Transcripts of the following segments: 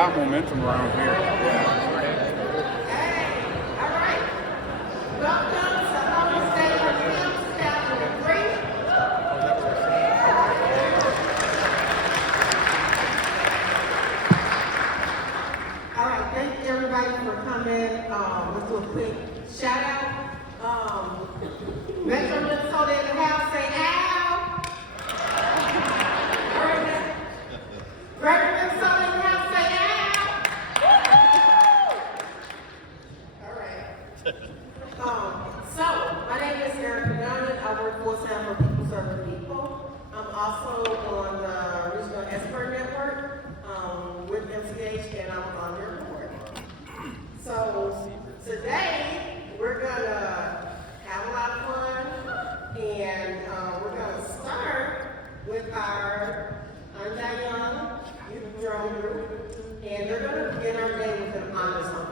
top momentum around here. All right. Welcome to Home State Review 2003. All right, thank everybody for coming. Let's do a quick shout out. Metro Minnesota in the house, say ow. Greater Minnesota in the house, say ow. All right. So, my name is Erica Young. I work full-time for People Serving People. I'm also on the Regional Expert Network with MCH, and I'm on your board. So, today, we're going to have a lot of fun, and we're going to start with our Undying Young Youth Drone Group, and they're going to begin our day with an honor song.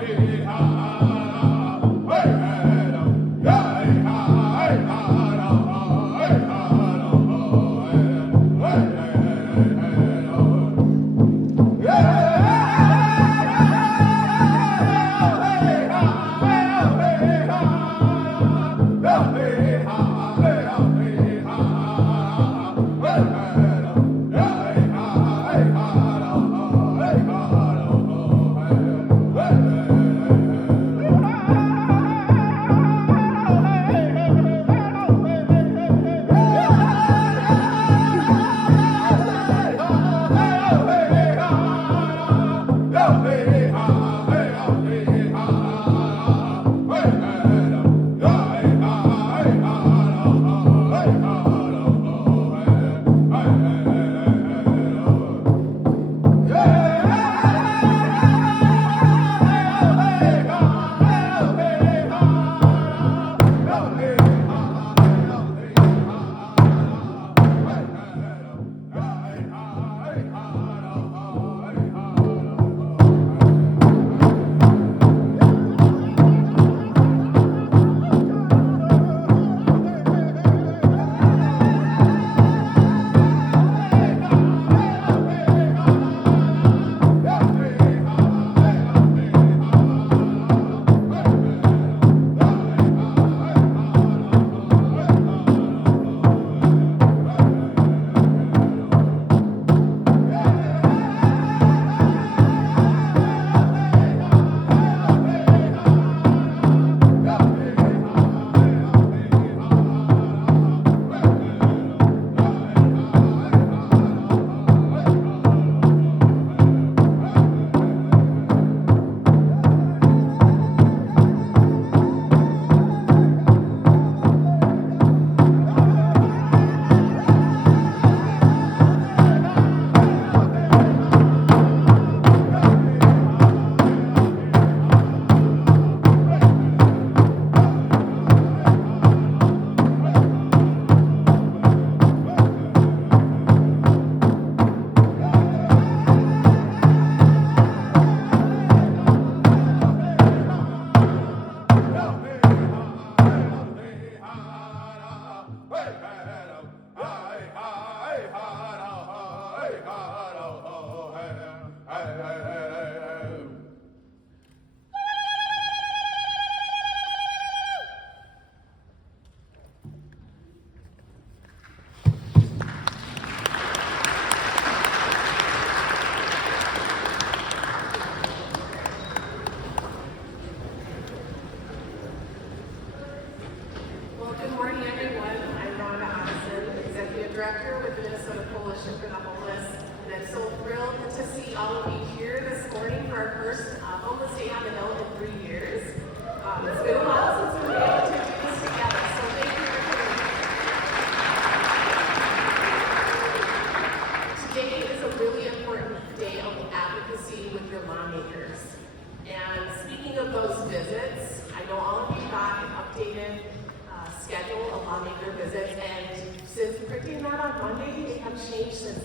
Hey,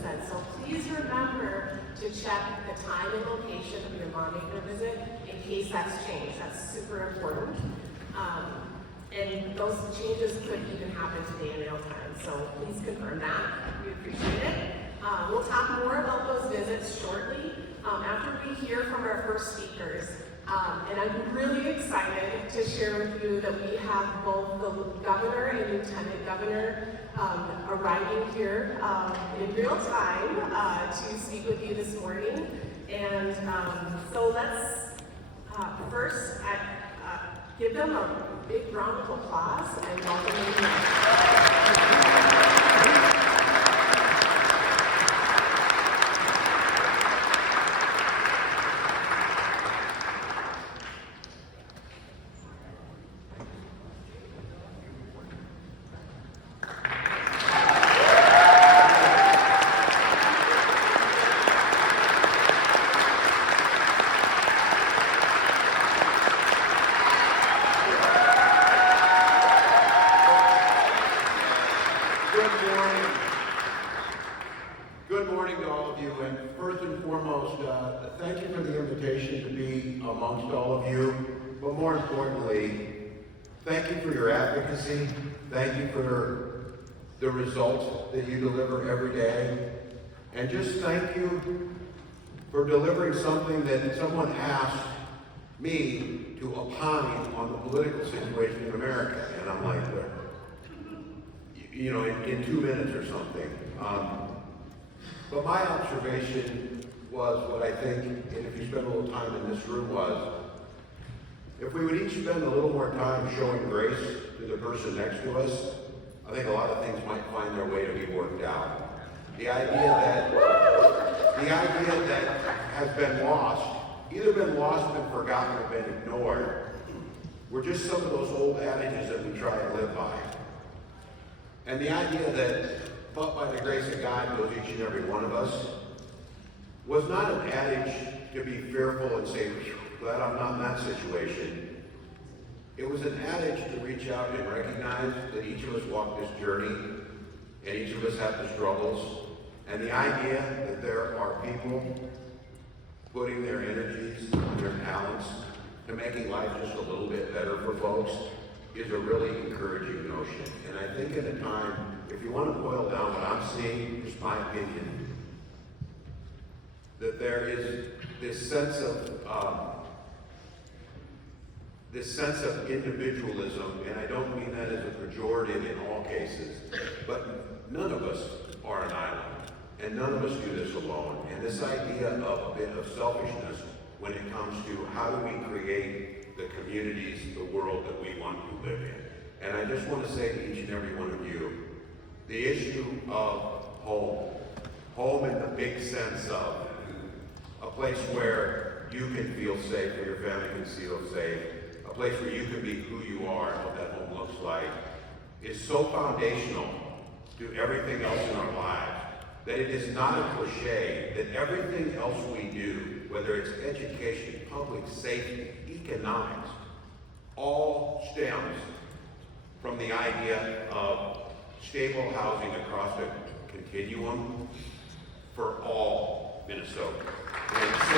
said. So please remember to check the time and location of your lawmaker visit in case that's changed. That's super important. And those changes could even happen today in real time. So please confirm that. We appreciate it. We'll talk more about those visits shortly after we hear from our first speakers. And I'm really excited to share with you that we have both the governor and lieutenant governor arriving here in real time to speak with you this morning. And so let's first give them a big round of applause and welcome them. Thank you for the invitation to be amongst all of you, but more importantly, thank you for your advocacy. Thank you for the results that you deliver every day. And just thank you for delivering something that someone asked me to opine on the political situation in America. And I'm like, you know, in 2 minutes or something. But my observation was what I think, and if you spend a little time in this room, was if we would each spend a little more time showing grace to the person next to us, I think a lot of things might find their way to be worked out. The idea that has been lost, either been lost, been forgotten, or been ignored, were just some of those old adages that we try to live by. And the idea that, but by the grace of God goes each and every one of us, was not an adage to be fearful and say, glad I'm not in that situation. It was an adage to reach out and recognize that each of us walk this journey, and each of us have the struggles, and the idea that there are people putting their energies and their talents to making life just a little bit better for folks is a really encouraging notion. And I think at a time, if you want to boil down what I'm seeing, just my opinion, that there is this sense of individualism, and I don't mean that as a pejorative in all cases, but none of us are an island, and none of us do this alone. And this idea of a bit of selfishness when it comes to how do we create the communities, the world that we want to live in. And I just want to say to each and every one of you, the issue of home in the big sense of a place where you can feel safe, where your family can feel safe, a place where you can be who you are and what that home looks like, is so foundational to everything else in our lives that it is not a cliche that everything else we do, whether it's education, public safety, economics, all stems from the idea of stable housing across a continuum for all Minnesota. And so,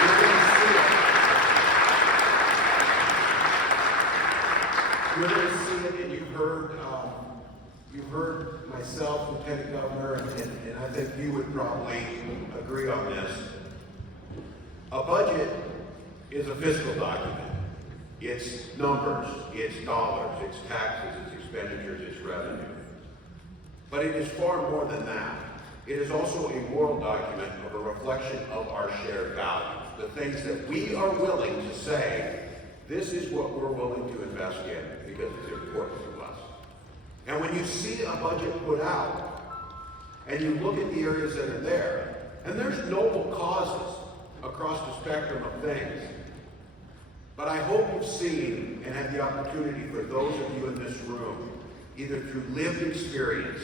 you're going to see it. You're going to see it, and you've heard myself, Lieutenant Governor, and I think you would probably agree on this. A budget is a fiscal document. It's numbers, it's dollars, it's taxes, it's expenditures, it's revenue. But it is far more than that. It is also a moral document of a reflection of our shared values, the things that we are willing to say, this is what we're willing to invest in because it's important to us. And when you see a budget put out, and you look at the areas that are there, and there's noble causes across the spectrum of things, but I hope you've seen and had the opportunity for those of you in this room, either through lived experience,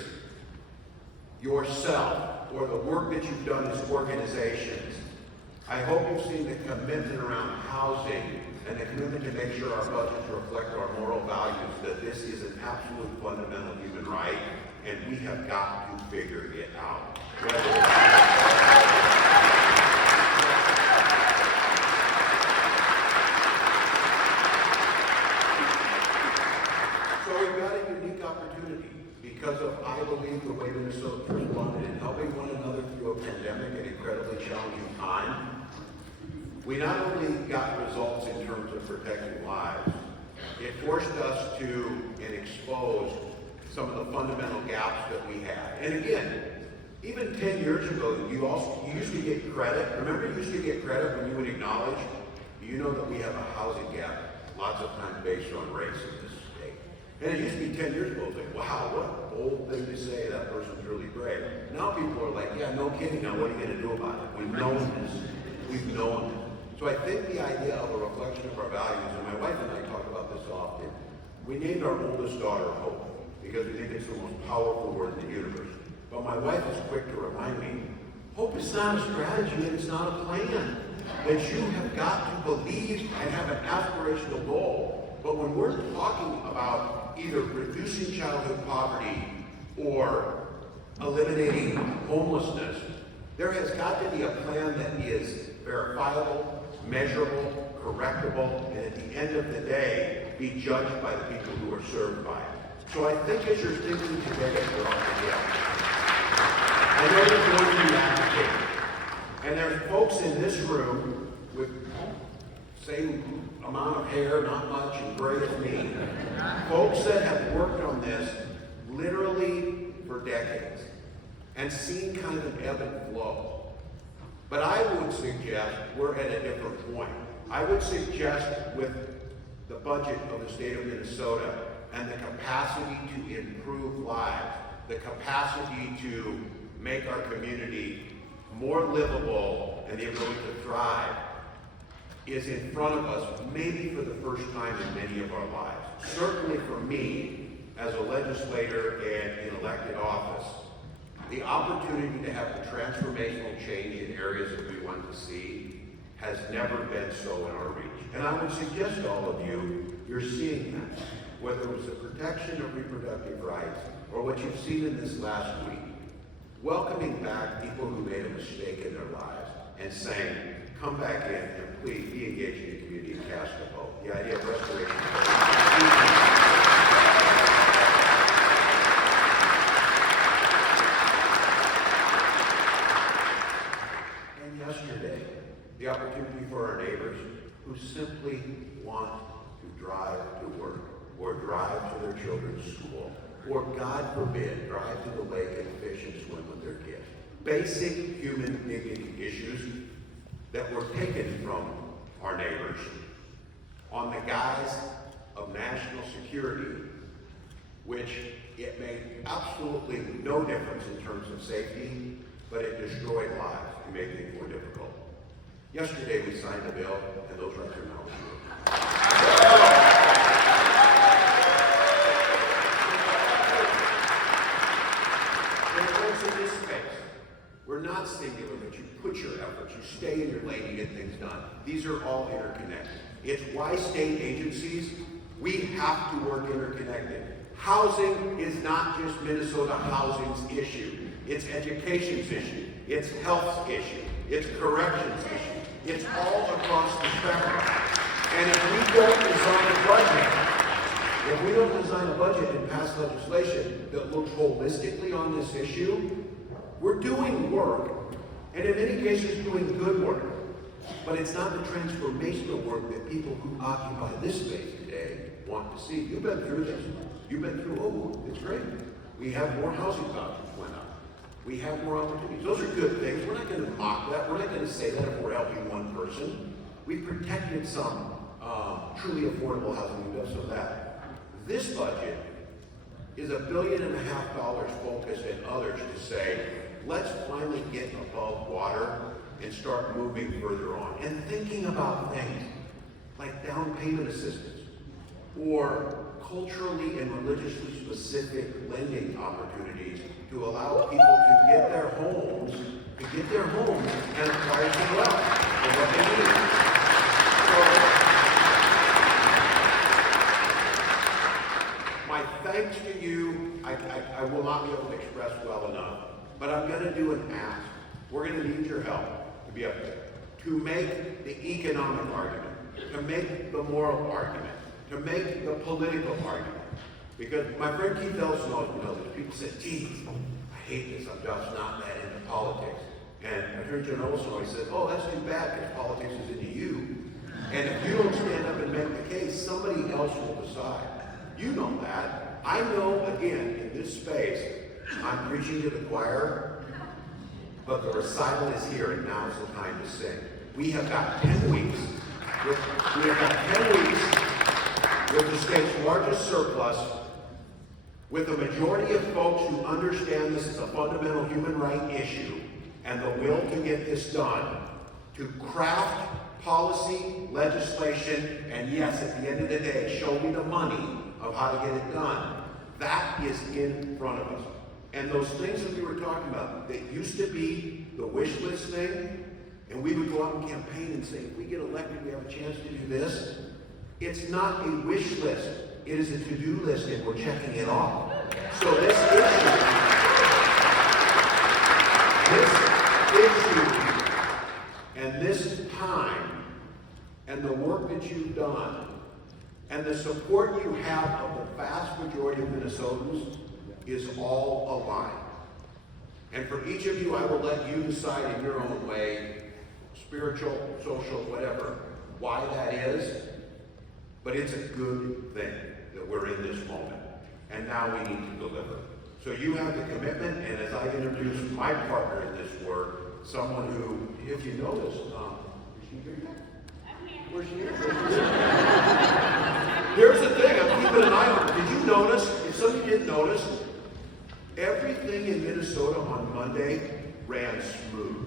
yourself, or the work that you've done as organizations, I hope you've seen the commitment around housing and the commitment to make sure our budgets reflect our moral values, that this is an absolute fundamental human right, and we have got to figure it out. So we've got a unique opportunity because of, I believe, the way Minnesotans responded in helping one another through a pandemic, an incredibly challenging time. We not only got results in terms of protecting lives, it forced us to and exposed some of the fundamental gaps that we had. And again, even 10 years ago, you used to get credit. Remember, you used to get credit when you would acknowledge, you know that we have a housing gap, lots of times based on race in this state. And it used to be 10 years ago, like, wow, what a bold thing to say, that person's really brave. Now people are like, yeah, no kidding, now what are you going to do about it? We've known this. We've known it. So I think the idea of a reflection of our values, and my wife and I talk about this often, we named our oldest daughter Hope, because we think it's the most powerful word in the universe. But my wife is quick to remind me, hope is not a strategy and it's not a plan. That you have got to believe and have an aspirational goal. But when we're talking about either reducing childhood poverty or eliminating homelessness, there has got to be a plan that is verifiable, measurable, correctable, and at the end of the day, be judged by the people who are served by it. So I think as you're thinking today, you're on the hill. I know you're going to be advocating. And there's folks in this room with same amount of hair, not much, and gray as me. Folks that have worked on this literally for decades and seen kind of an ebb and flow. But I would suggest we're at a different point. I would suggest with the budget of the state of Minnesota and the capacity to improve lives, the capacity to make our community more livable and the ability to thrive is in front of us, maybe for the first time in many of our lives. Certainly for me, as a legislator and in elected office, the opportunity to have the transformational change in areas that we want to see has never been so in our reach. And I would suggest to all of you, you're seeing that. Whether it was the protection of reproductive rights or what you've seen in this last week, welcoming back people who made a mistake in their lives and saying, come back in and please be engaged in the community and cast a vote. The idea of restoration. And yesterday, the opportunity for our neighbors who simply want to drive to work or drive to their children's school or, God forbid, drive to the lake and fish and swim with their kids. Basic human dignity issues that were taken from our neighbors on the guise of national security, which it made absolutely no difference in terms of safety, but it destroyed lives and made things more difficult. Yesterday we signed a bill, and those rights are now assured. In this space, we're not singular, but you put your efforts, you stay in your lane to get things done. These are all interconnected. It's why state agencies, we have to work interconnected. Housing is not just Minnesota Housing's issue. It's education's issue. It's health's issue. It's corrections issue. It's all across the spectrum. And if we don't design a budget and pass legislation that looks holistically on this issue, we're doing work, and in many cases doing good work, but it's not the transformational work that people who occupy this space today want to see. You've been through this. You've been through, oh, it's great. We have more housing vouchers went up. We have more opportunities. Those are good things. We're not going to mock that. We're not going to say that if we're helping one person. We protected some truly affordable housing. We've done some of that. This budget is $1.5 billion focused and others to say, let's finally get above water and start moving further on. And thinking about things like down payment assistance or culturally and religiously specific lending opportunities to allow people to get their homes and acquire some wealth for what they need. My thanks to you. I will not be able going to need your help to be up there, to make the economic argument, to make the moral argument, to make the political argument. Because my friend Keith Ellison always knows this. People say, geez, I hate this, I'm just not that into politics. And I heard Jim Olson always said, oh, that's too bad because politics is into you. And if you don't stand up and make the case, somebody else will decide. You know that. I know, again, in this space, I'm preaching to the choir, but the recital is here, and now is the time to sing. We have got 10 weeks. We have got 10 weeks with the state's largest surplus, with a majority of folks who understand this is a fundamental human right issue, and the will to get this done, to craft policy, legislation, and yes, at the end of the day, show me the money of how to get it done. That is in front of us. And those things that we were talking about, that used to be the wish list thing, and we would go out and campaign and say, if we get elected, we have a chance to do this. It's not a wish list. It is a to-do list, and we're checking it off. So this issue, and this time, and the work that you've done, and the support you have of the vast majority of Minnesotans is all aligned. And for each of you, I will let you decide in your own way, spiritual, social, whatever, why that is. But it's a good thing that we're in this moment. And now we need to deliver. So you have the commitment, and as I introduce my partner in this work, someone who, if you notice, is she here yet? I'm here. Where's she here? Here's the thing, I'm keeping an eye on her. Did you notice, if some of you didn't notice, everything in Minnesota on Monday ran smooth.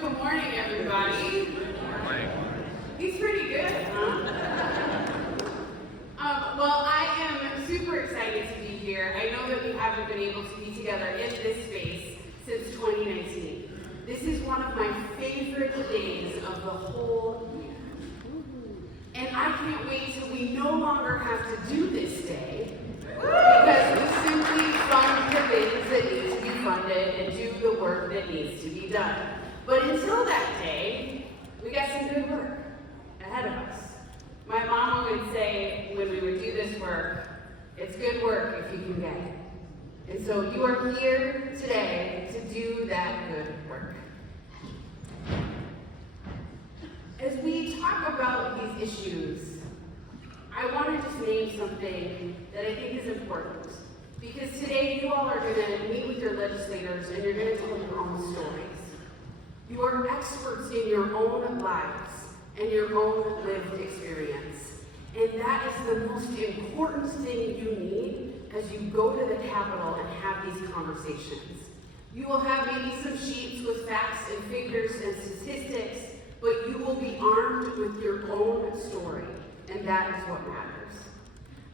Good morning, everybody. Good morning. He's pretty good, huh? Well, I am super excited to be here. I know that we haven't been able to be together in this space since 2019. This is one of my favorite days of the whole year. And I can't wait till we no longer have to do this day, because we simply fund the things that need to be funded and do the work that needs to be done. But until that day, we got some good work ahead of us. My mom would say when we would do this work, it's good work if you can get it. And so you are here today to do that good work. As we talk about these issues, I want to just name something that I think is important. Because today you all are going to meet with your legislators and you're going to tell your own stories. You are experts in your own lives and your own lived experience. And that is the most important thing you need as you go to the Capitol and have these conversations. You will have maybe some sheets with facts and figures and statistics, but you will be armed with your own story, and that is what matters.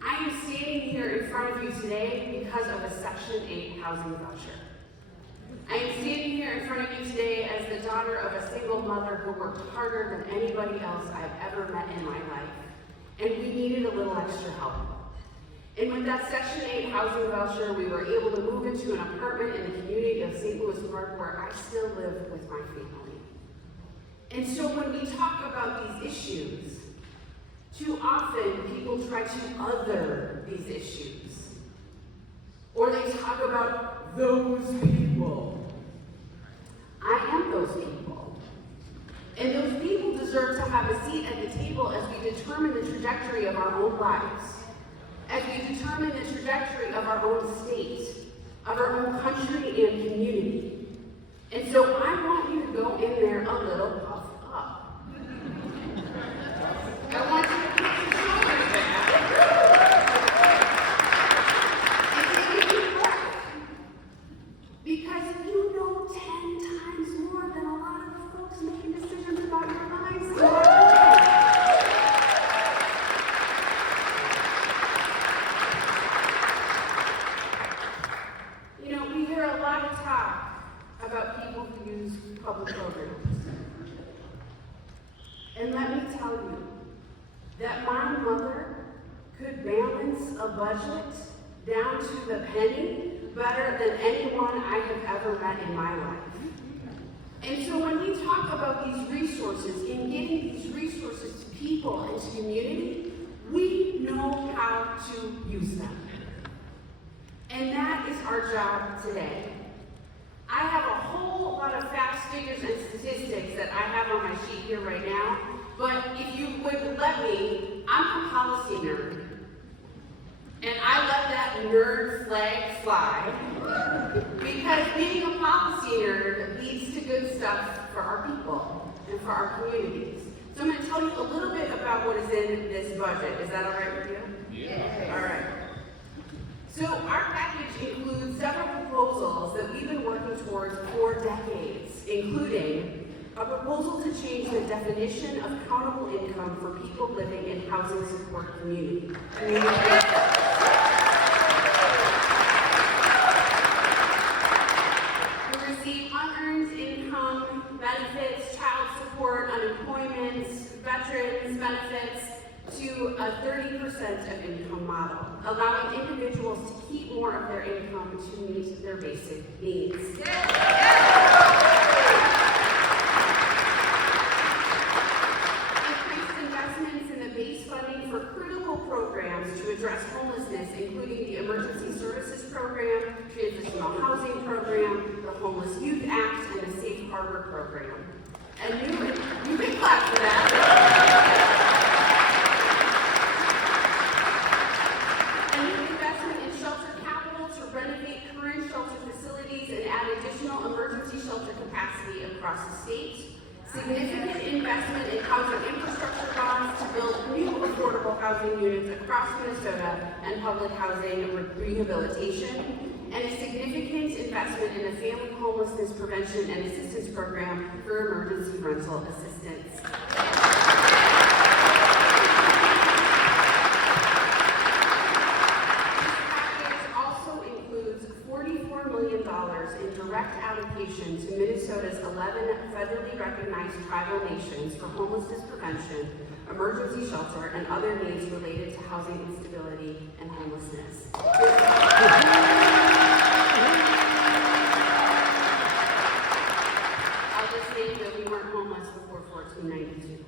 I am standing here in front of you today because of a Section 8 housing voucher. I am standing here in front of you today as the daughter of a single mother who worked harder than anybody else I've ever met in my life. And we needed a little extra help. And with that Section 8 housing voucher, we were able to move into an apartment in the community of St. Louis Park where I still live with my family. And so when we talk about these issues, too often people try to other these issues. Or they talk about those people. I am those people. And those people deserve to have a seat at the table as we determine the trajectory of our own lives, as we determine the trajectory of our own state, of our own country and community. And so I want you to go in there a little puffed up. I want you to put your shoulders back and take a deep breath. Because you know 10 times more than a lot of the folks making decisions about your lives today. about people who use public programs. And let me tell you that my mother could balance a budget down to the penny better than anyone I have ever met in my life. And so when we talk about these resources and getting these resources to people and to community, we know how to use them. And that is our job today. I have a whole lot of facts, figures, and statistics that I have on my sheet here right now, but if you would let me, I'm a policy nerd. And I let that nerd flag fly, because being a policy nerd leads to good stuff for our people and for our communities. So I'm going to tell you a little bit about what is in this budget. Is that all right with you? Yeah. All right. So our package includes several proposals that we've been working towards for decades, including a proposal to change the definition of countable income for people living in housing support community. We receive unearned income, benefits, child support, unemployment, veterans benefits, to a 30% of income model, allowing individuals to keep more of their income to meet their basic needs. Increased investments in the base funding for critical programs to address homelessness, including the Emergency Services Program, Transitional Housing Program, the Homeless Youth Act, and the Safe Harbor Program. And you can clap for that. Across the state, significant investment in housing infrastructure bonds to build new affordable housing units across Minnesota and public housing rehabilitation, and a significant investment in the Family Homelessness Prevention and Assistance Program for emergency rental assistance. In direct allocation to Minnesota's 11 federally recognized tribal nations for homelessness prevention, emergency shelter, and other needs related to housing instability and homelessness. I'll just say that we weren't homeless before 1492.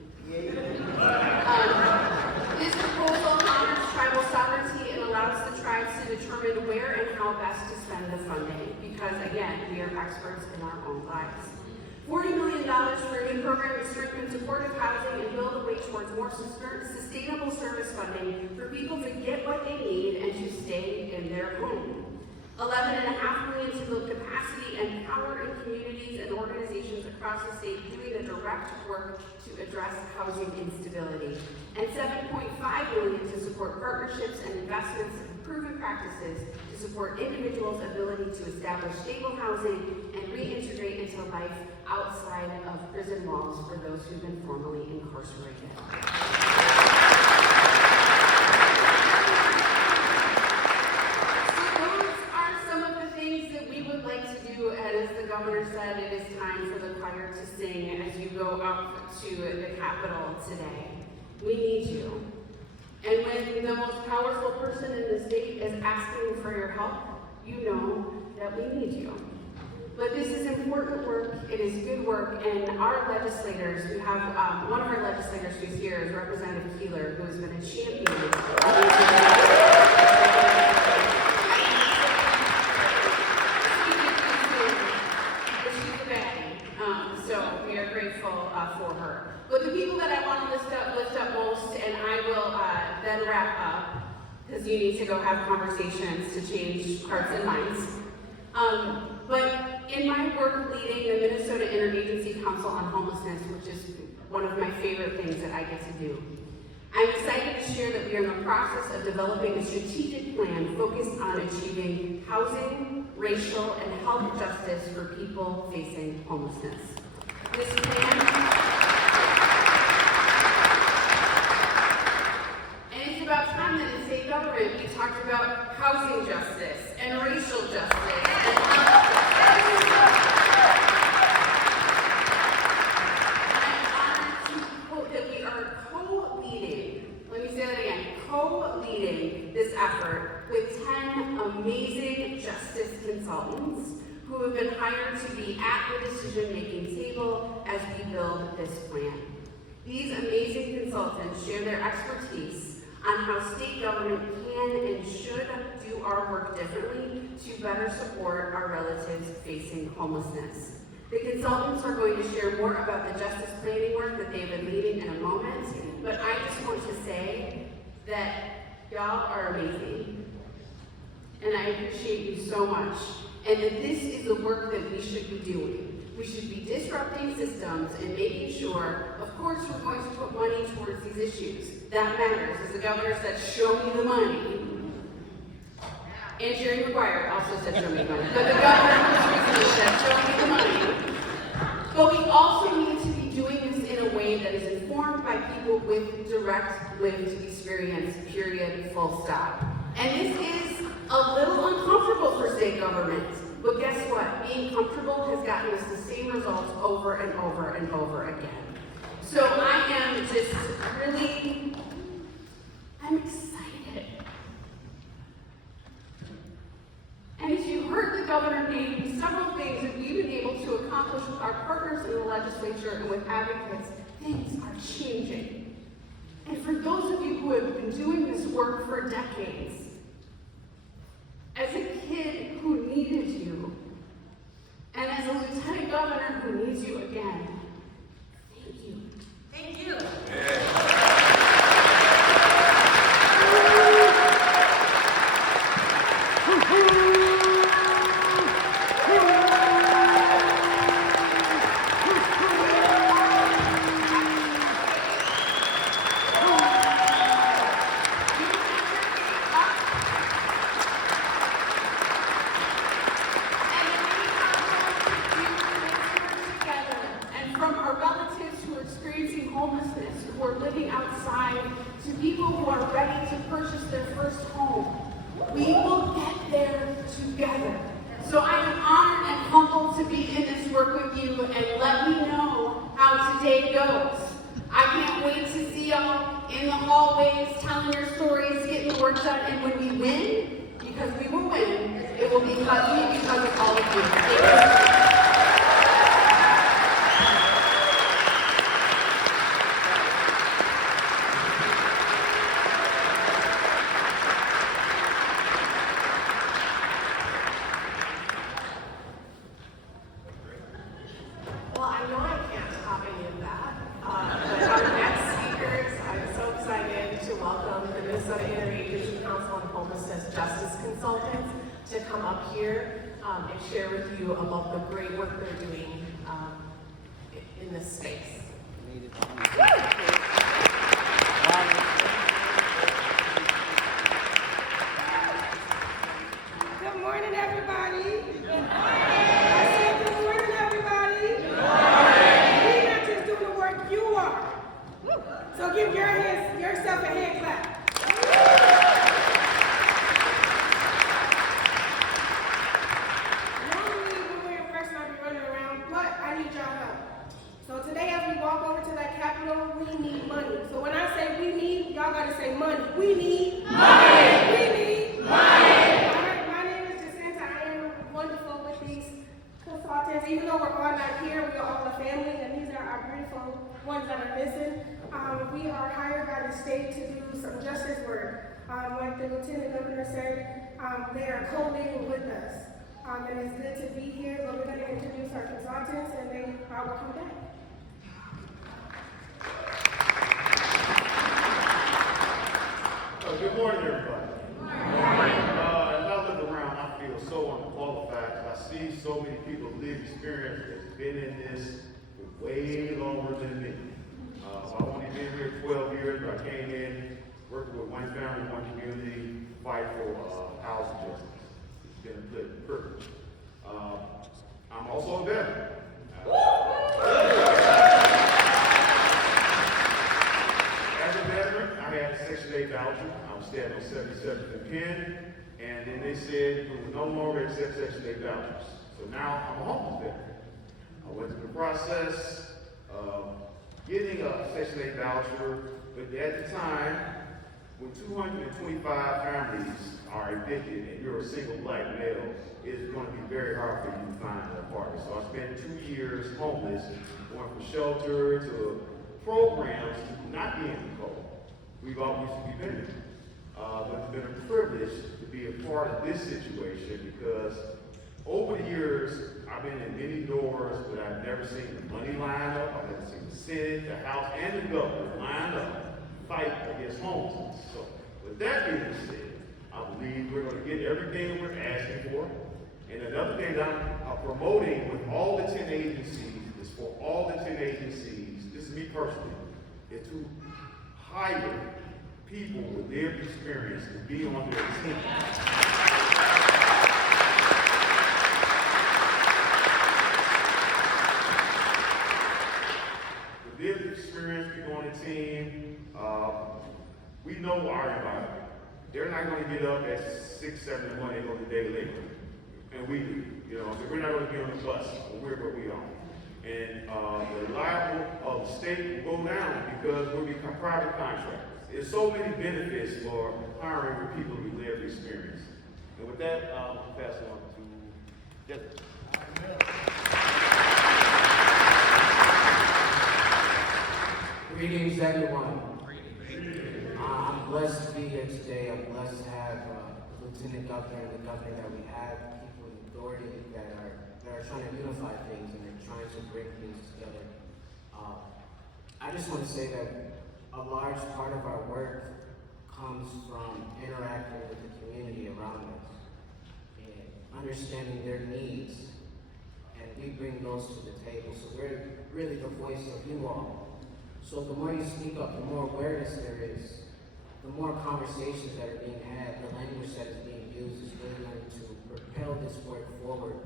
This proposal honors tribal sovereignty and allows the tribes to determine where and how best to spend the funding, because again, we are experts in our own lives. $40 million for a new program to strengthen supportive housing and build a way towards more sustainable service funding for people to get what they need and to stay in their home. $11.5 million to build capacity and power in communities and organizations across the state doing the direct work to address housing instability. And $7.5 million to support partnerships and investments in proven practices to support individuals' ability to establish stable housing and reintegrate into life outside of prison walls for those who've been formerly incarcerated. As the governor said, it is time for the choir to sing as you go up to the Capitol today. We need you. And when the most powerful person in the state is asking for your help, you know that we need you. But this is important work, it is good work, and our legislators, we have one of our legislators who's here is Representative Keeler, who has been a champion. For her. But the people that I want to lift up most, and I will then wrap up, because you need to go have conversations to change hearts and minds. But in my work leading the Minnesota Interagency Council on Homelessness, which is one of my favorite things that I get to do, I'm excited to share that we are in the process of developing a strategic plan focused on achieving housing, racial, and health justice for people facing homelessness. This plan, and it's about time that in state government we talked about housing justice and racial justice and health justice. to be at the decision-making table as we build this plan. These amazing consultants share their expertise on how state government can and should do our work differently to better support our relatives facing homelessness. The consultants are going to share more about the justice planning work that they've been leading in a moment, but I just want to say that y'all are amazing, and I appreciate you so much, and that this is the work that we should be doing. We should be disrupting systems and making sure, of course, we're going to put money towards these issues. That matters. As the governor said, show me the money. And Jerry Maguire also said, show me the money. But the governor most recently said, show me the money. But we also need to be doing this in a way that is informed by people with direct lived experience, period, full stop. And this is a little uncomfortable for state governments. But guess what? Being comfortable has gotten us the same results over and over and over again. So I am just really, I'm excited. And as you heard the governor name several things that we've been able to accomplish with our partners in the legislature and with advocates, things are changing. And for those of you who have been doing this work for decades, as a kid who needed you, and as a lieutenant governor who needs you again, thank you. Thank you. Homelessness, who are living outside, to people who are ready to purchase their first home. We will get there together. So I am honored and humbled to be in this work with you, and let me know how today goes. I can't wait to see y'all in the hallways, telling your stories, getting the work done, and when we win, because we will win, it will be because of all of you. Thank you. To come up here and share with you about the great work they're doing in this space. Good morning, everybody. I said good morning, everybody. We're not just doing the work, you are. So give yourself a hand clap. So today as we walk over to that Capitol, we need money. So when I say we need, y'all gotta say money. We need money. We need money. My name is Jacinta. I am wonderful with these consultants. Even though we're all not here, we are all a family, and these are our beautiful ones that are missing. We are hired by the state to do some justice work. Like the Lieutenant Governor said, they are co-living with us. And it's good to be here, but we're going to introduce our consultants, and they will come back. Good morning, everybody. Good morning. As I look around, I feel so unqualified. I see so many people with lived experience that's been in this for way longer than me. I've only been here 12 years, but I came in, working with one family, one community, fight for housing justice. It's been a good privilege. I'm also a veteran. As a veteran, I had a Section 8 voucher. I was staying on 77th and Penn, and then they said we would no longer accept Section 8 vouchers. So now I'm a homeless veteran. I went through the process of getting a Section 8 voucher, but at the time, when 225 families are evicted and you're a single black male, it's going to be very hard for you to find an apartment. So I spent 2 years homeless, going from shelter to programs to not being in the cold. We've always been but it's been a privilege to be a part of this situation because over the years, I've been in many doors, but I've never seen the money line up. I've never seen the Senate, the House, and the government line up, fight against homelessness. So with that being said, I believe we're going to get everything we're asking for. And another thing that I'm promoting with all the 10 agencies is for all the 10 agencies, this is me personally, is to hire people with lived experience to be on their team. With lived experience, people on the team, we know our environment. They're not going to get up at 6, 7 in the morning and go to day labor. And we do, so we're not going to be on the bus, but we're where we are. And the liable of the state will go down because we'll become private contractors. There's so many benefits for hiring for people with lived experience. And with that, I'll pass it on to Jessica. Greetings, everyone. I'm blessed to be here today. I'm blessed to have Lieutenant Governor and the governor that we have, people in authority that are trying to unify things and are trying to bring things together. I just want to say that a large part of our work comes from interacting with the community around us and understanding their needs, and we bring those to the table. So we're really the voice of you all. So the more you speak up, the more awareness there is, the more conversations that are being had, the language that is being used is really going to propel this work forward.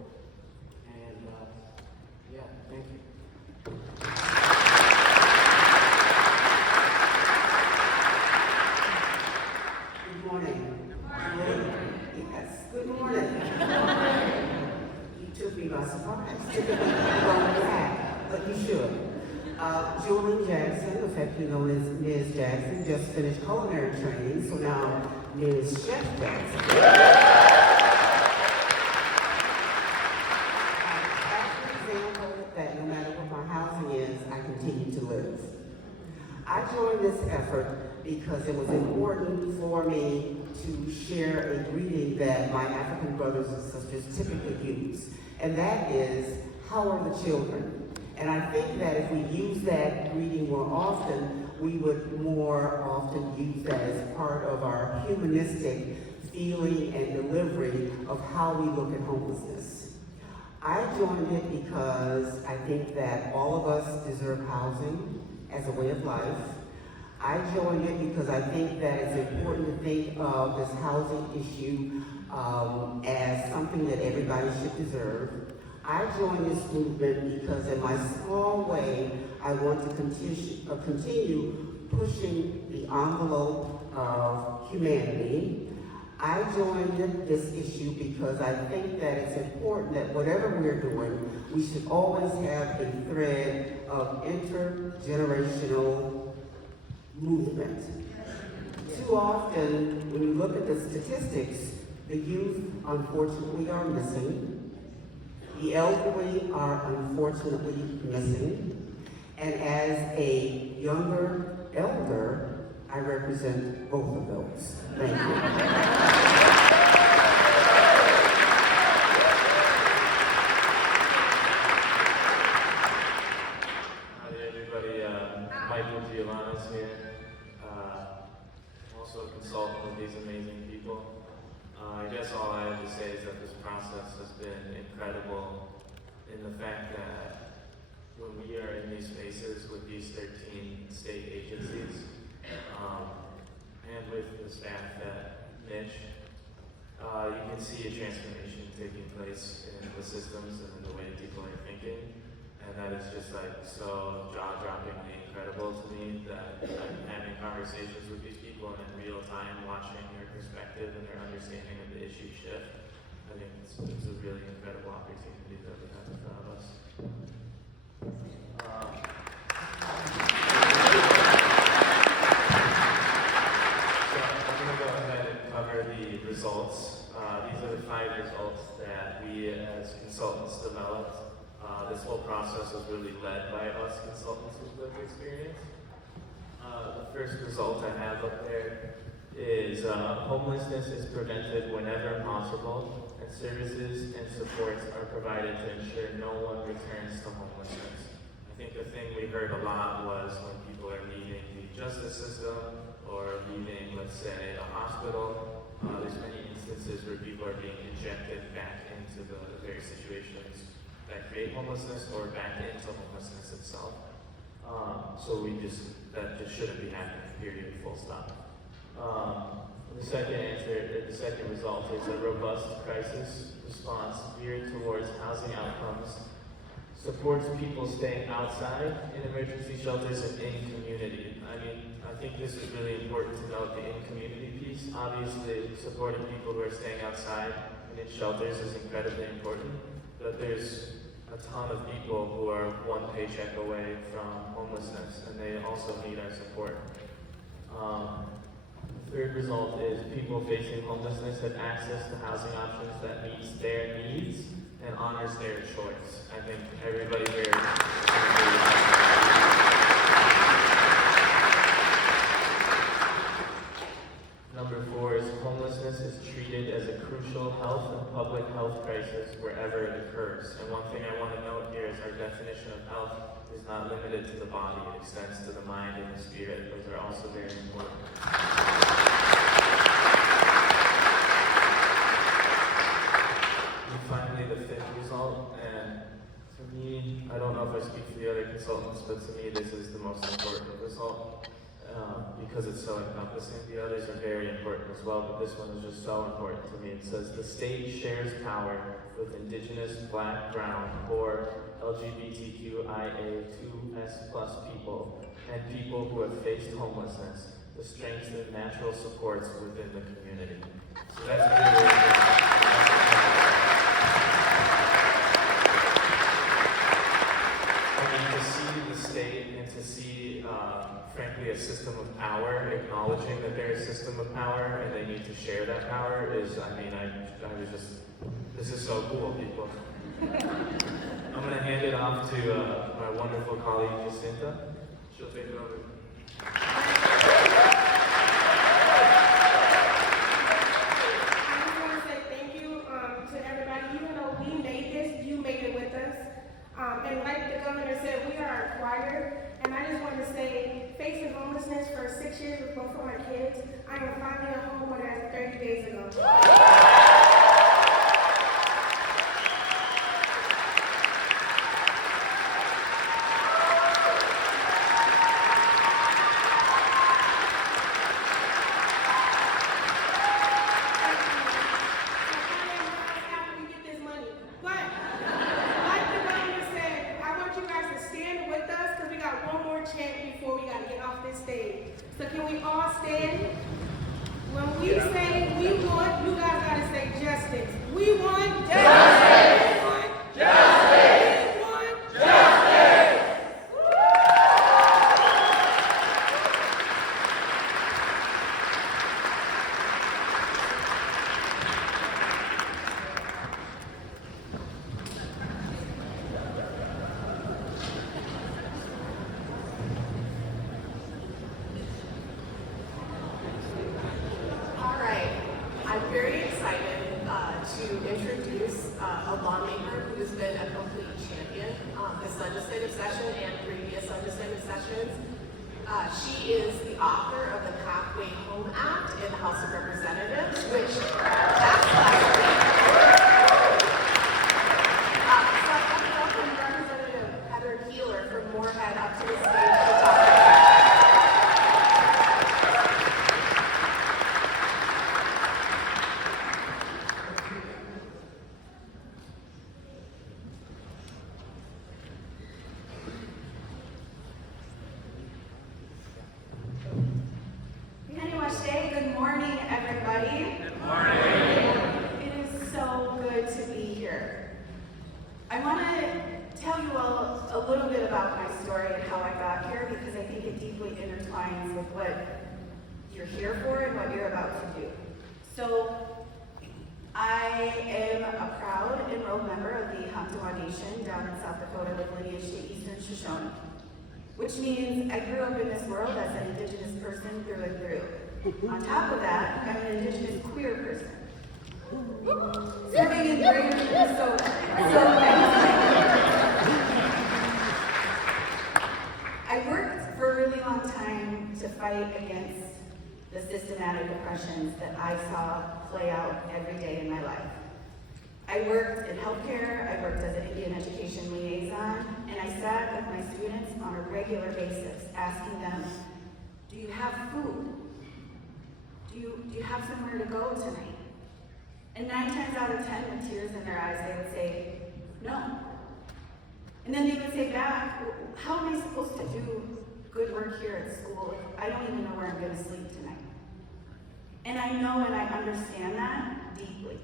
And yeah, thank you. Good morning. Yes, good morning. You took me by surprise. Typically, you don't back, but you should. Julie Jackson, affectionately known as Ms. Jackson, just finished culinary training, so now Ms. Chef Jackson. That's an example that no matter what my housing is, I continue to live. I joined this effort because it was important for me to share a greeting that my African brothers and sisters typically use, and that is, how are the children? And I think that if we use that greeting more often, we would more often use that as part of our humanistic feeling and delivery of how we look at homelessness. I joined it because I think that all of us deserve housing as a way of life. I joined it because I think that it's important to think of this housing issue as something that everybody should deserve. I joined this movement because in my small way, I want to continue pushing the envelope of humanity. I joined this issue because I think that it's important that whatever we're doing, we should always have a thread of intergenerational movement. Too often, when you look at the statistics, the youth, unfortunately, are missing. The elderly are unfortunately missing. And as a younger elder, I represent both of those. Thank you. Hi everybody, Michael Giovanni's here. I'm also a consultant with these amazing people. I guess all I have to say is that this process has been incredible in the fact that when we are in these spaces with these 13 state agencies, and with the staff at Mitch, you can see a transformation taking place in the systems and in the way people are thinking. And that is just like so jaw-droppingly incredible to me that I'm having conversations with these people and in real time watching their perspective and their understanding of the issue shift. I think it's a really incredible opportunity that we have in front of us. So This whole process was really led by us consultants with lived experience. The first result I have up there is homelessness is prevented whenever possible, and services and supports are provided to ensure no one returns to homelessness. I think the thing we heard a lot was when people are leaving the justice system or leaving, let's say, a hospital, there's many instances where people are being injected back into the very situations that create homelessness or back into homelessness itself. So that just shouldn't be happening, period, full stop. The second result is a robust crisis response geared towards housing outcomes, supports people staying outside in emergency shelters and in community. I think this is really important to note, the in-community piece. Obviously, supporting people who are staying outside and in shelters is incredibly important, but there's a ton of people who are one paycheck away from homelessness, and they also need our support. The third result is people facing homelessness have access to housing options that meets their needs and honors their choice. I think everybody here Number 4 is homelessness is treated as a crucial health and public health crisis wherever it occurs. And one thing I want to note here is our definition of health is not limited to the body, it extends to the mind and the spirit. Those are also very important. And finally, the 5th result, and to me, I don't know if I speak for the other consultants, but to me this is the most important result. Because it's so encompassing. The others are very important as well, but this one is just so important to me. It says, the state shares power with Indigenous, Black, Brown, poor, LGBTQIA2S+ people, and people who have faced homelessness to strengthen natural supports within the community. So that's really to see the state and to see, frankly, a system of power, acknowledging that they're a system of power and they need to share that power is, this is so cool, people. I'm going to hand it off to my wonderful colleague, Jacinta. She'll take it over. And like the governor said, we are a choir, and I just want to say, facing homelessness for 6 years with both of my kids, I am finally at home when I was 30 days ago. So can we all stand? When we say we want, you guys gotta say justice. We want justice. We want justice. We want justice. I'm very excited to introduce a lawmaker who's been a complete champion this legislative session and previous legislative sessions. She is the author of the Pathway Home Act in the House of Representatives, which passed last week. So I'd like to welcome Representative Heather Keeler from Moorhead up to the stage to talk about it. Good morning, everybody. Good morning. It is so good to be here. I want to tell you all a little bit about my story and how I got here because I think it deeply intertwines with what you're here for and what you're about to do. So, I am a proud enrolled member of the Haktawa Nation down in South Dakota with lineage to Eastern Shoshone, which means I grew up in this world as an Indigenous person through and through. On top of that, I'm an Indigenous queer person. Serving in Greater Minnesota. I worked for a really long time to fight against the systematic oppressions that I saw play out every day in my life. I worked in healthcare, I worked as an Indian education liaison, and I sat with my students on a regular basis asking them, do you have food? Do you have somewhere to go tonight? And 9 times out of 10, with tears in their eyes, they would say, no. And then they would say back, how am I supposed to do good work here at school if I don't even know where I'm going to sleep tonight? And I know and I understand that deeply.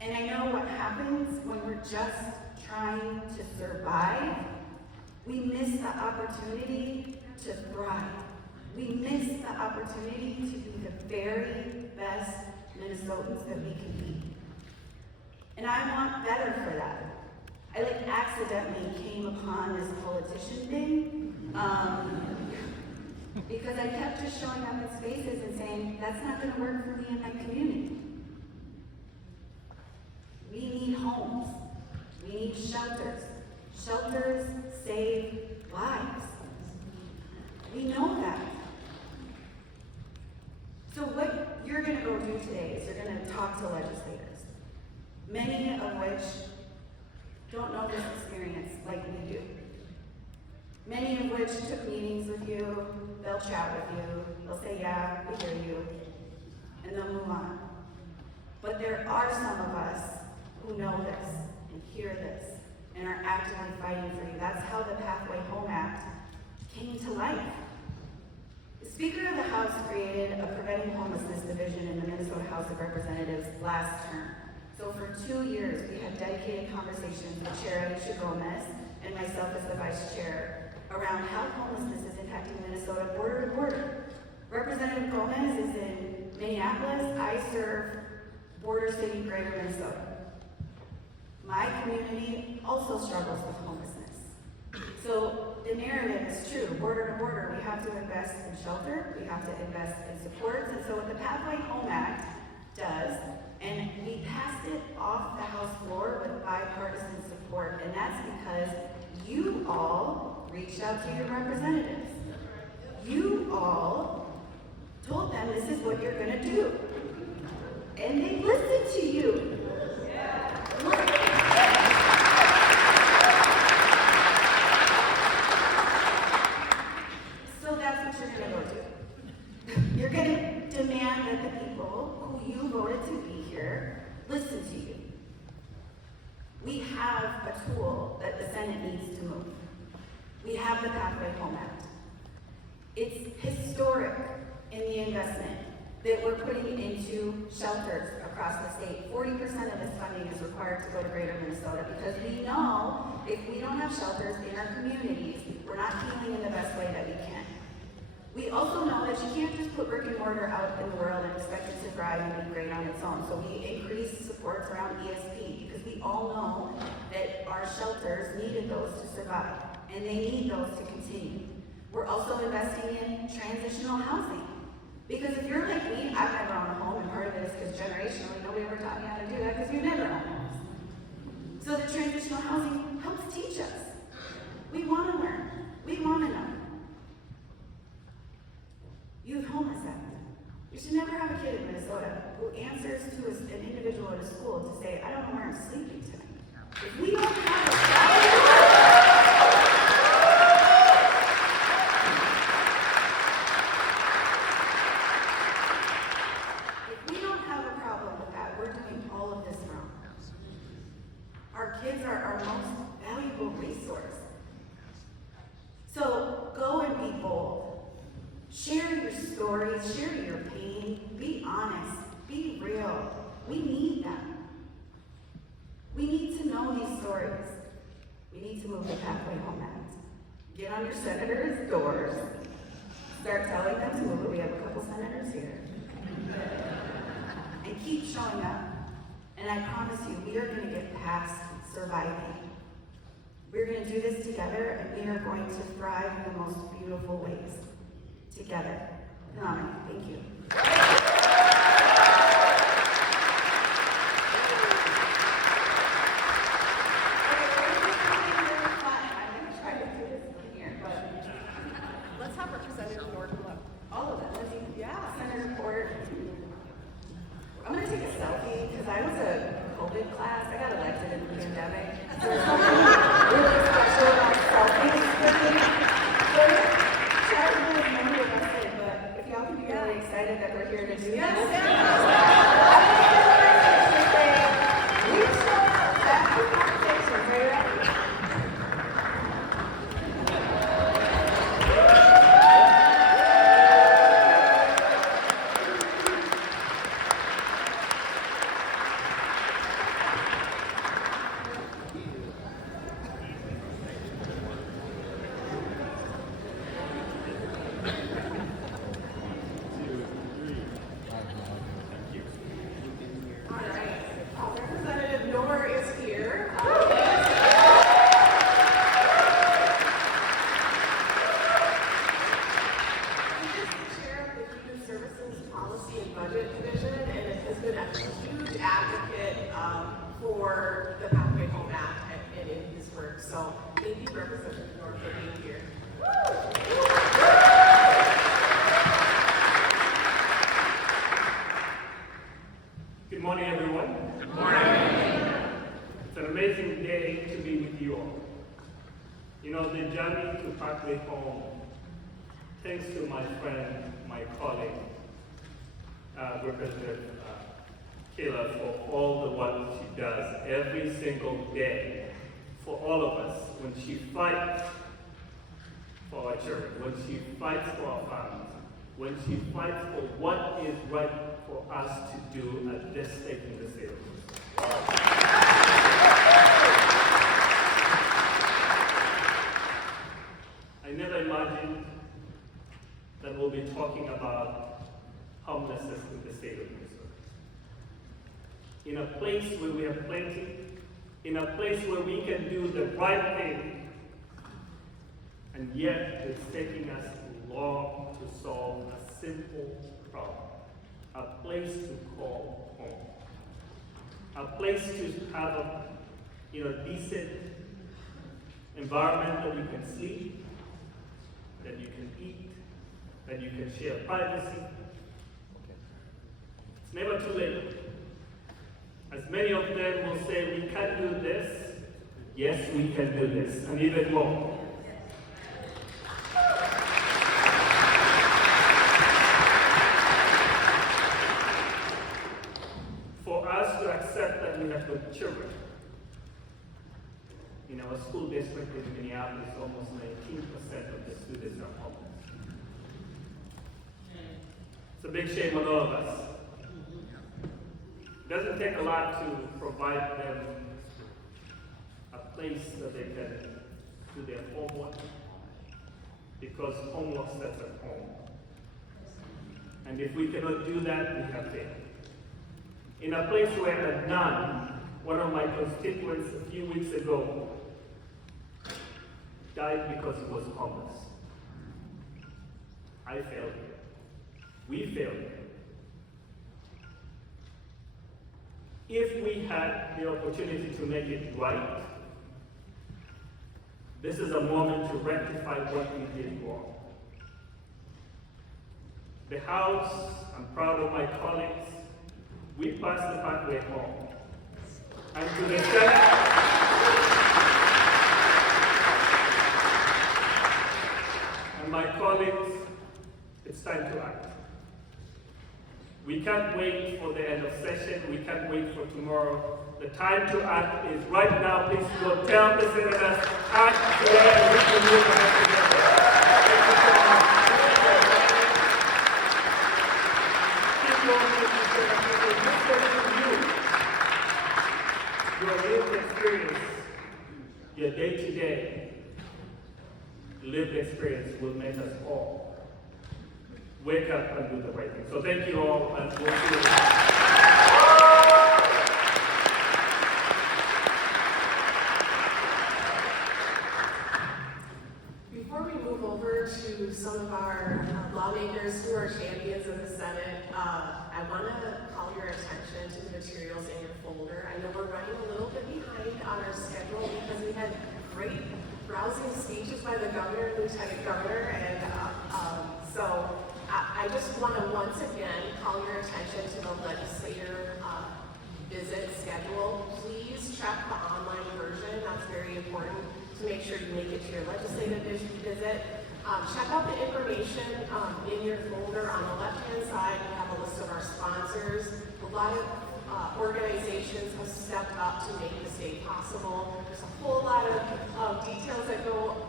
And I know what happens when we're just trying to survive. We miss the opportunity to thrive. We miss the opportunity to be the very best Minnesotans that we can be. And I want better for that. I accidentally came upon this politician thing because I kept just showing up in spaces and saying, that's not going to work for me and my community. We need homes. We need shelters. Shelters save lives. We know that. So what you're going to go do today is you're going to talk to legislators, many of which don't know this experience like we do. Many of which took meetings with you, they'll chat with you, they'll say, yeah, we hear you, and they'll move on. But there are some of us who know this and hear this and are actively fighting for you. That's how the Pathway Home Act came to life. The Speaker of the House created a Preventing Homelessness division in the Minnesota House of Representatives last term. So for 2 years, we had dedicated conversations with Chair Alicia Gomez and myself as the Vice Chair around how homelessness is impacting Minnesota border to border. Representative Gomez is in Minneapolis. I serve border city, Greater Minnesota. My community also struggles with homelessness. So the narrative is true. Border to border, we have to invest in shelter, we have to invest in supports, and so what the Pathway Home Act does, and we passed it off the House floor with bipartisan support, and that's because you all reached out to your representatives. You all told them this is what you're gonna do. And they listened to you. So that's what you're gonna go do. You're gonna demand that the people who you voted to be here listen to you. We have a tool that the Senate needs to move. We have the Pathway Home Act. It's historic in the investment that we're putting into shelters across the state. 40% of this funding is required to go to Greater Minnesota because we know if we don't have shelters in our communities, we're not healing in the best way that we can. We also know that you can't just put brick and mortar out in the world and expect it to thrive and be great on its own. So we increase supports around ESP because we all know that our shelters needed those to survive and they need those to continue. We're also investing in transitional housing. Because if you're like me, I've never owned a home, and part of it is because generationally nobody ever taught me how to do that because you never owned homes. So the transitional housing helps teach us. We want to learn. We want to know. Youth Homeless Act. You should never have a kid in Minnesota who answers to an individual at a school to say, I don't know where I'm sleeping tonight. If we don't have a problem with that, we're doing all of this wrong. Our kids are our most valuable resource. So go and be bold. Share your stories, share your pain, be honest, be real. We need them. We need to know these stories. We need to move the Pathway Home Act. Get on your senators' doors. Start telling them to move it. We have a couple senators here. And keep showing up. And I promise you, we are going to get past surviving. We're going to do this together, and we are going to thrive in the most beautiful ways. Together. Phenomenal. Thank you. Let's have Representative Nord come up. All of them. Yeah. Senator Port. I'm going to take a selfie because I was a COVID class. I got elected in the pandemic. So there's something really special about selfies. Charitable is normally arrested, but if y'all can be really excited that we're here to do this. I think it's a great thing to say. We show up at the conversations. Are you ready? All right. Representative Noor is here. He is the chair of the Human Services Policy and Budget Division, and has been a huge advocate for the Pathway Home Act and in his work. So thank you, Representative Noor, for being here. Good morning, everyone. Good morning. It's an amazing day to be with you all. You know, the journey to Pathway Home, thanks to my friend, my colleague, Representative Kayla, for all the work she does every single day for all of us, when she fights for our children, when she fights for our families, when she fights for what is right for us to do at this stage in the state of Missouri. I never imagined that we'll be talking about homelessness in the state of Missouri. In a place where we have plenty, in a place where we can do the right thing, and yet it's taking us long to solve a simple problem. A place to call home. A place to have a decent environment that you can sleep, that you can eat, that you can share privacy. It's never too late. As many of them will say, we can do this. Yes, we can do this, and even more. For us to accept that we have got children. In our school district in Minneapolis, almost 19% of the students are homeless. It's a big shame on all of us. It doesn't take a lot to provide them a place that they can do their homework, because homework starts at home. And if we cannot do that, we have failed. In a place where a nun, one of my constituents a few weeks ago, died because he was homeless. I failed. We failed. If we had the opportunity to make it right, this is a moment to rectify what we did wrong. The House, I'm proud of my colleagues, we passed the Pathway Home. And to the Senate, and my colleagues, it's time to act. We can't wait for the end of session. We can't wait for tomorrow. The time to act is right now. Please go tell the senators, act today, and we can move ahead together. Thank you so much. Keep going, Mr. Senator. Your lived experience, your day-to-day lived experience will make us all wake up and do the right thing. So thank you all, and we'll see you. to some of our lawmakers who are champions in the Senate, I want to call your attention to the materials in your folder. I know we're running a little bit behind on our schedule because we had great rousing speeches by the governor and lieutenant governor, and so I just want to once again call your attention to the legislator visit schedule. Please check the online version. That's very important to make sure you make it to your legislative visit. Check out the information in your folder. On the left-hand side, we have a list of our sponsors. A lot of organizations have stepped up to make the state possible. There's a whole lot of details that go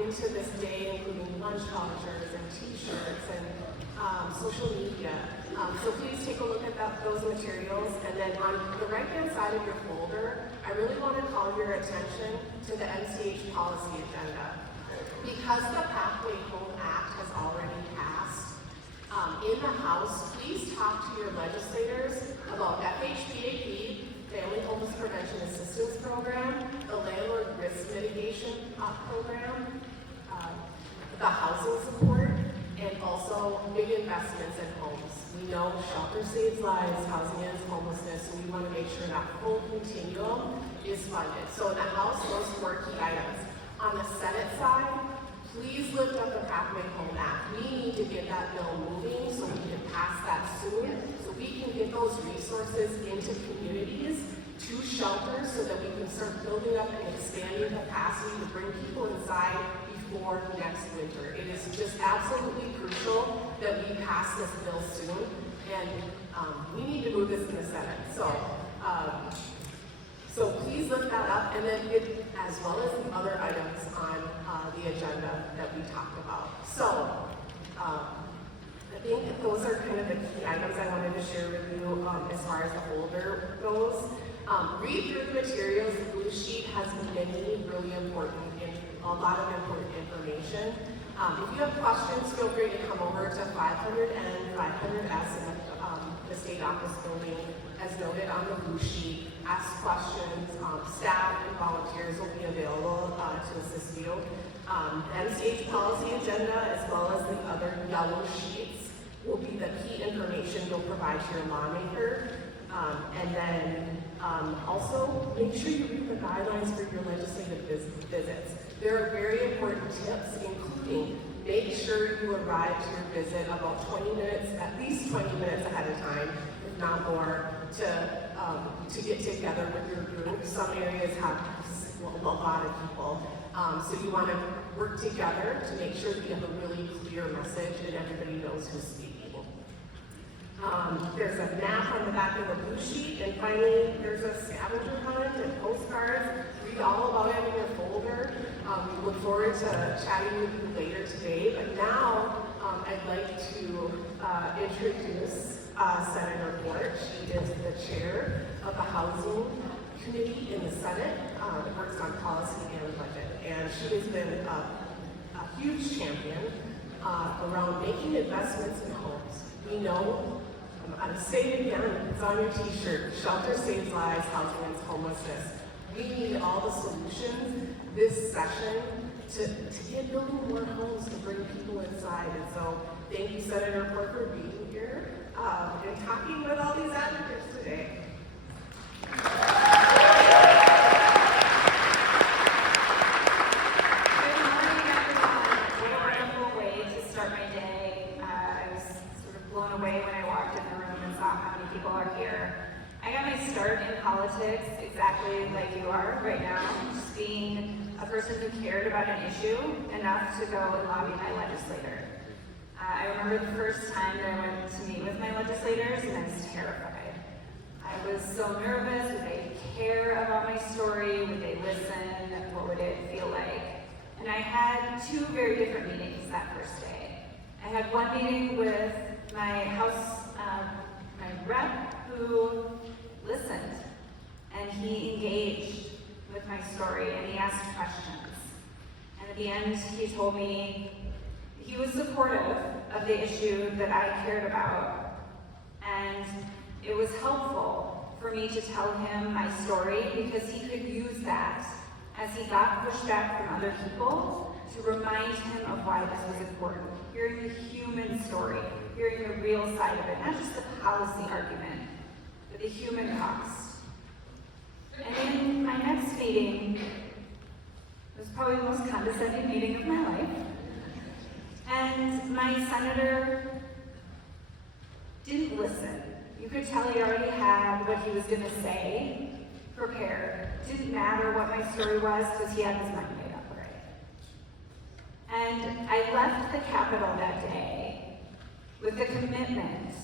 into this day, including lunch vouchers and t-shirts and social media. So please take a look at those materials. And then on the right-hand side of your folder, I really want to call your attention to the MCH policy agenda. Because the Pathway Home Act has already passed, in the House, please talk to your legislators about FHPAP, Family Homeless Prevention Assistance Program, the Landlord Risk Mitigation Program, the housing support, and also big investments in homes. We know shelter saves lives, housing ends homelessness, so we want to make sure that full continuum is funded. So in the House, those 4 key items. On the Senate side, please lift up the Pathway Home Act. We need to get that bill moving so we can pass that soon, so we can get those resources into communities, to shelters, so that we can start building up and expanding capacity to bring people inside before next winter. It is just absolutely crucial that we pass this bill soon, and we need to move this in the Senate. So please lift that up, and then as well as the other items on the agenda that we talked about. So I think those are kind of the key items I wanted to share with you as far as the folder goes. Read through the materials. The blue sheet has many really important, a lot of important information. If you have questions, feel free to come over to 500N, 500S in the state office building, as noted on the blue sheet. Ask questions. Staff and volunteers will be available to assist you. MCH policy agenda, as well as the other yellow sheets, will be the key information you'll provide to your lawmaker. And then also make sure you read the guidelines for your legislative visits. There are very important tips, including make sure you arrive to your visit about 20 minutes, at least 20 minutes ahead of time, if not more, to get together with your group. Some areas have a lot of people. So you want to work together to make sure that you have a really clear message and everybody knows who's speaking. There's a map on the back of the blue sheet, and finally, there's a scavenger hunt and postcards. Read all about it in your folder. We look forward to chatting with you later today, but now I'd like to introduce Senator Fort. She is the chair of the Housing Committee in the Senate, that works on policy and budget, and she has been a huge champion around making investments in homes. We know, I'm going to say it again, it's on your t-shirt, shelter saves lives, housing ends homelessness. We need all the solutions this session to get building more homes to bring people inside. And so thank you, Senator Fort, for being here and talking with all these advocates today. Politics exactly like you are right now, just being a person who cared about an issue enough to go and lobby my legislator. I remember the first time that I went to meet with my legislators, and I was terrified. I was so nervous. Would they care about my story? Would they listen? What would it feel like? And I had 2 very different meetings that first day. I had one meeting with my House, my rep, who listened. And he engaged with my story, and he asked questions. And at the end, he told me he was supportive of the issue that I cared about. And it was helpful for me to tell him my story because he could use that as he got pushback from other people to remind him of why this was important. Hearing the human story, hearing the real side of it, not just the policy argument, but the human cost. And in my next meeting, it was probably the most condescending meeting of my life, and my senator didn't listen. You could tell he already had what he was going to say prepared. Didn't matter what my story was because he had his mind made up already. And I left the Capitol that day with the commitment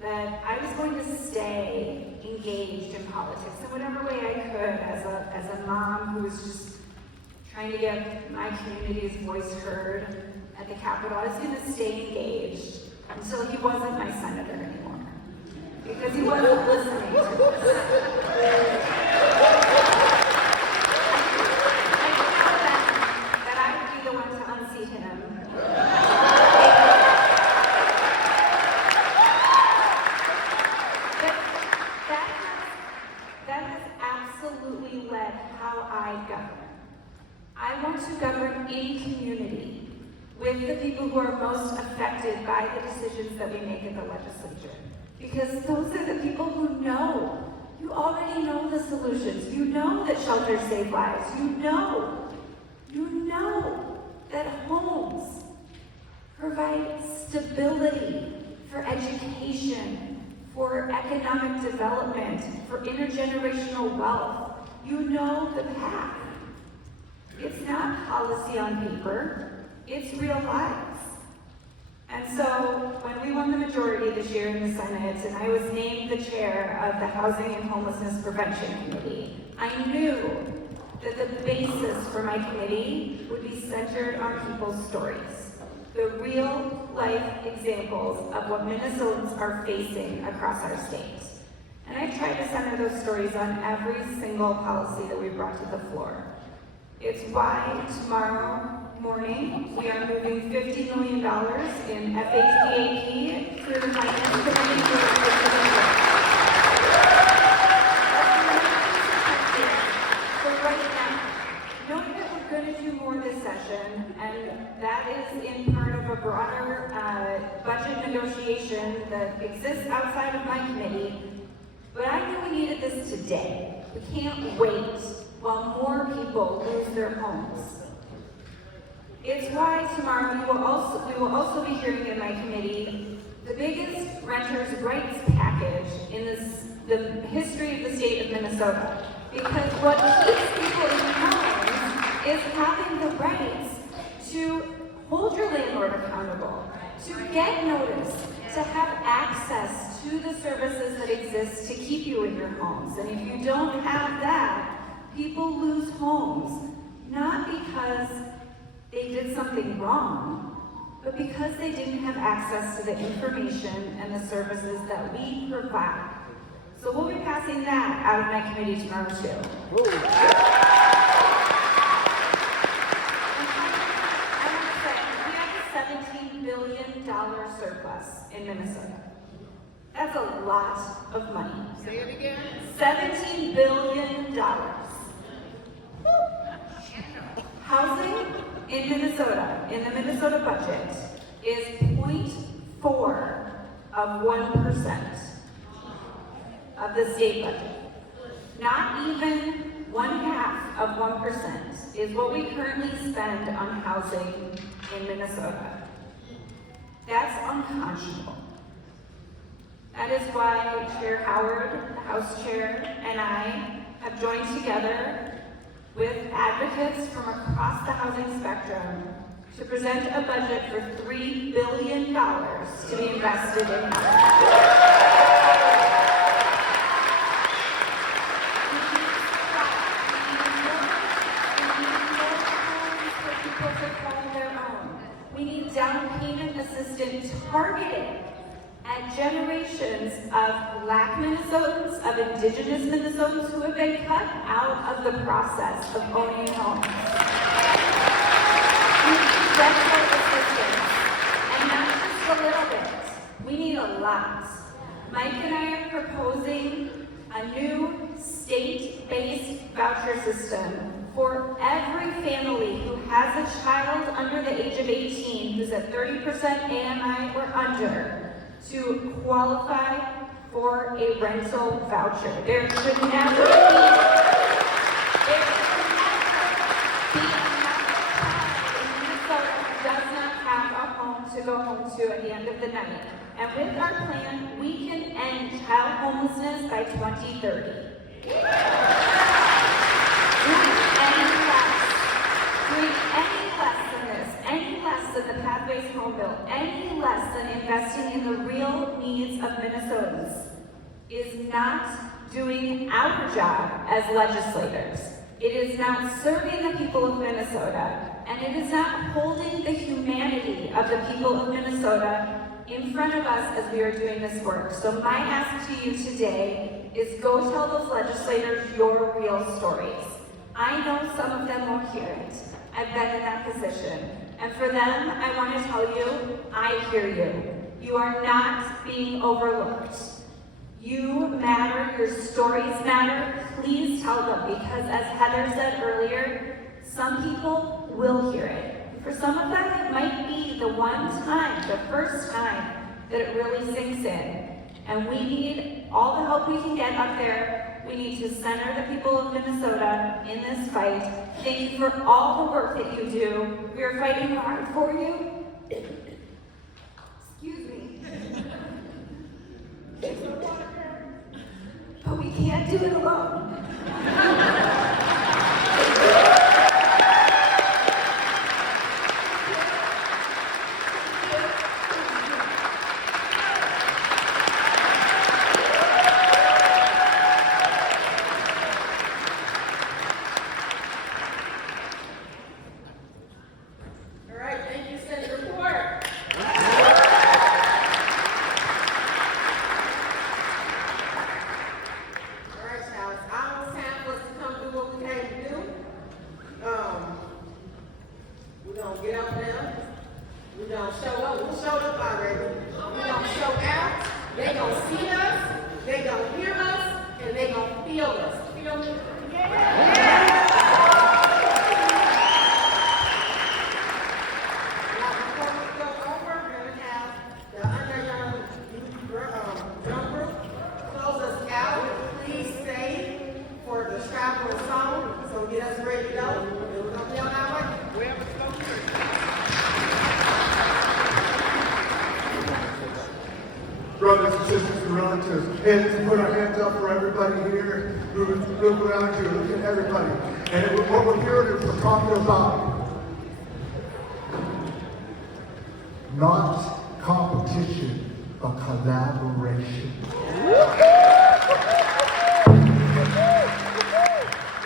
that I was going to stay engaged in politics in whatever way I could as a mom who was just trying to get my community's voice heard at the Capitol. I was going to stay engaged until he wasn't my senator anymore, because he wasn't listening to us. I thought that I would be the one to unseat him. But that has absolutely led how I govern. I want to govern in community with the people who are most affected by the decisions that we make in the legislature. Because those are the people who know. You already know the solutions. You know that shelters save lives. You know that homes provide stability for education, for economic development, for intergenerational wealth. You know the path. It's not policy on paper. It's real lives. And so when we won the majority this year in the Senate and I was named the chair of the Housing and Homelessness Prevention Committee, I knew that the basis for my committee would be centered on people's stories, the real life examples of what Minnesotans are facing across our state. And I tried to center those stories on every single policy that we brought to the floor. It's why tomorrow morning we are moving $50 million in FHPAP through the Finance Committee for So right now, knowing that we're going to do more this session, and that is in part of a broader budget negotiation that exists outside of my committee, but I knew we needed this today. We can't wait while more people lose their homes. It's why tomorrow we will also be hearing in my committee the biggest renters' rights package in the history of the state of Minnesota. Because what keeps people in homes is having the rights to hold your landlord accountable, to get notice, to have access to the services that exist to keep you in your homes. And if you don't have that, people lose homes, not because they did something wrong, but because they didn't have access to the information and the services that we provide. So we'll be passing that out of my committee tomorrow too. I want to say, we have a $17 billion surplus in Minnesota. That's a lot of money. Say it again. $17 billion. Housing in Minnesota, in the Minnesota budget, is 0.4 of 1% of the state budget. Not even 1/2 of 1% is what we currently spend on housing in Minnesota. That's unconscionable. That is why Chair Howard, the House Chair, and I have joined together with advocates from across the housing spectrum to present a budget for $3 billion to be invested in housing. We need down payment assistance targeted at generations of Black Minnesotans, of Indigenous Minnesotans who have been cut out of the process of owning homes. We need rental assistance, and not just a little bit. We need a lot. Mike and I are proposing a new state-based voucher system for every family who has a child under the age of 18 who's at 30% AMI or under to qualify for a rental voucher. There should never be Minnesota does not have a home to go home to at the end of the night. And with our plan, we can end child homelessness by 2030. Doing any less than this, any less than the Pathways Home Bill, any less than investing in the real needs of Minnesotans is not doing our job as legislators. It is not serving the people of Minnesota, and it is not holding the humanity of the people of Minnesota in front of us as we are doing this work. So my ask to you today is go tell those legislators your real stories. I know some of them won't hear it. I've been in that position. And for them, I want to tell you, I hear you. You are not being overlooked. You matter, your stories matter. Please tell them, because as Heather said earlier, some people will hear it. For some of them, it might be the one time, the first time, that it really sinks in. And we need all the help we can get up there. We need to center the people of Minnesota in this fight. Thank you for all the work that you do. We are fighting hard for you. Excuse me. But we can't do it alone. All right, thank you, Senator Ford. All right, child, it's almost time for us to come do what we came to do. We're gonna get up there. We're gonna show up. We showed up already. We're gonna show out. They gonna see us. They gonna hear us, and they gonna feel us. Feel me? Now, before we go over, we're gonna have the underyoung drum group close us out. Please stay for the traveling song, so get us ready to go. And we're gonna be on our way. We have a smoke Brothers and sisters and relatives, and put our hands up for everybody here. Look around you, look at everybody. And what we're hearing is we're talking about not competition, but collaboration.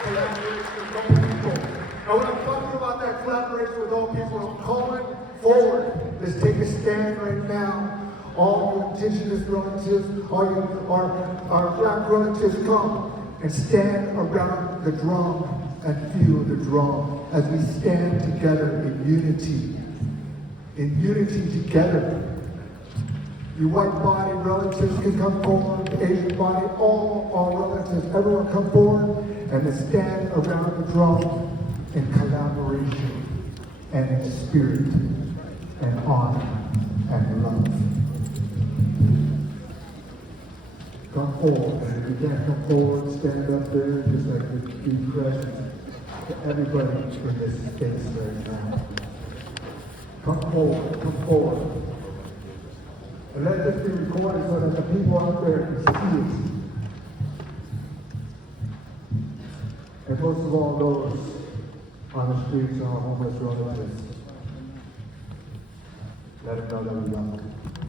Collaboration with old people. And when I'm talking about that collaboration with old people, I'm calling forward. Let's take a stand right now. All you indigenous relatives, all you, our black relatives, come and stand around the drum and feel the drum as we stand together in unity. In unity together. You white body relatives can come forward, the Asian body, all our relatives, everyone come forward and let's stand around the drum in collaboration and in spirit and honor and love. Come forward, and if you can't come forward, stand up there, just like be present to everybody in this space right now. Come forward. And let this be recorded so that the people out there can see it. And most of all, those on the streets and our homeless relatives. Let them know that we love them.